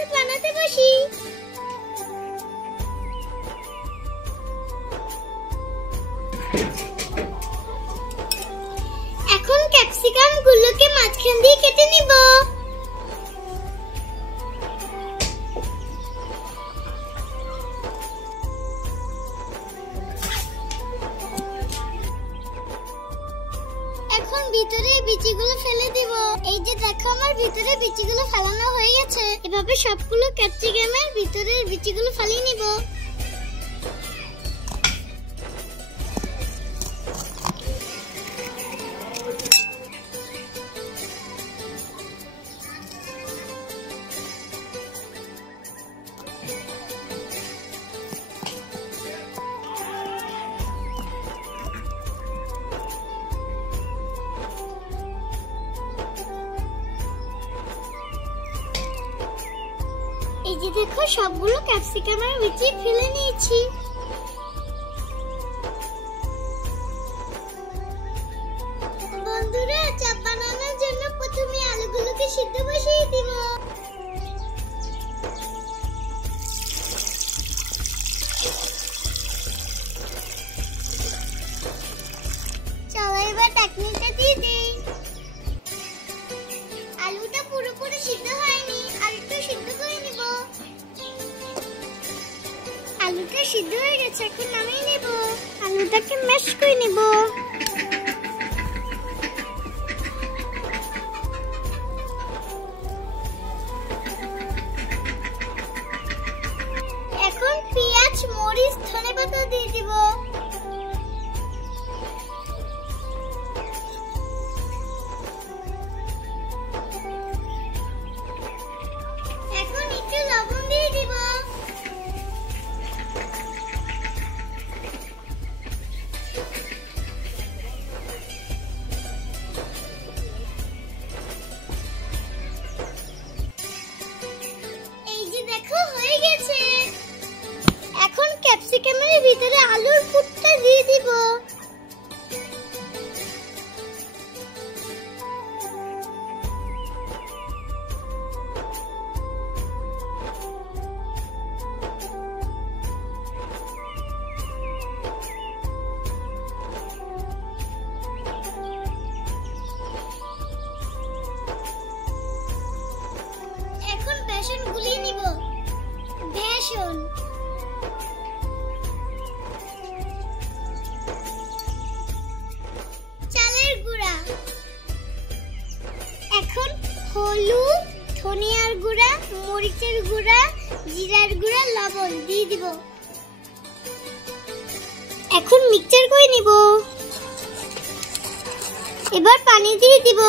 Chop বানাতে বসি। এখন ক্যাপসিকাম গুলোকে মাঝখান দিয়ে কেটে নিব। এখন ভিতরে বিচিগুলো ফেলে দিব। এই যে দেখো আমার ভিতরে বিচিগুলো ফেলানো হয়ে গেছে। এভাবে সবগুলো ক্যাপসিকামের ভিতরের বিচিগুলো ফালিয়ে নিব। এই যে দেখো সবগুলো ক্যাপসিকামের বিচি ফেলে নিয়েছি। বন্ধুরা, চপ বানানোর জন্য প্রথমে আলুগুলোকে সিদ্ধ বসিয়ে দিব। চলো এবার ঢাকনিটা দিয়ে দিই। আলুটা পুরোপুরি সিদ্ধ হয়নি, আলুটা সিদ্ধ করে নিব। আলুটা সিদ্ধ হয়ে গেছে, এখন নামিয়ে নেব। আলুটাকে ম্যাশ করে নেব। এখন পেঁয়াজ, মরিচ, ধনেপাতা দিয়ে দিব। এখন একটু লবণ দিয়ে দিব। এই যে দেখো হয়ে গেছে। এখন ক্যাপসিকামের ভিতরে আলুর পুরটা দিয়ে দিব। এখন বেসন গুলিয়ে নিব। বেসন, চালের গুঁড়া, এখন হলুদ, ধনিয়ার গুঁড়া, মরিচের গুঁড়া, জিরার গুঁড়া, লবণ দিয়ে দিব। এখন মিক্সচার করে নিব। এবার পানি দিয়ে দিব।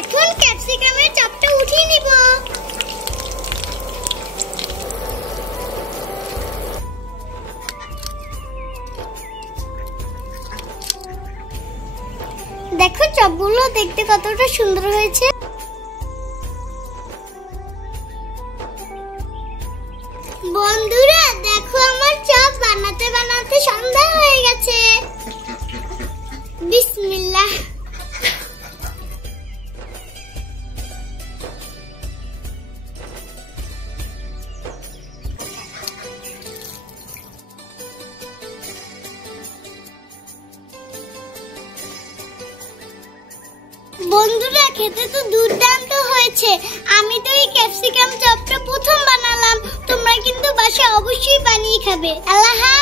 এখন ক্যাপসিকামের চপটা উঠিয়ে নিব। দেখো চপগুলো দেখতে কতটা সুন্দর হয়েছে। বন্ধুরা, দেখো আমার চপ বানাতে বানাতে সন্ধ্যা হয়ে গেছে। বিসমিল্লাহ। বন্ধুরা, খেতে তো দুর্দান্ত হয়েছে। আমি তো এই ক্যাপসিকাম চপটা প্রথম বানালাম। তোমরা কিন্তু বাসায় অবশ্যই বানিয়ে খাবে। আল্লাহ।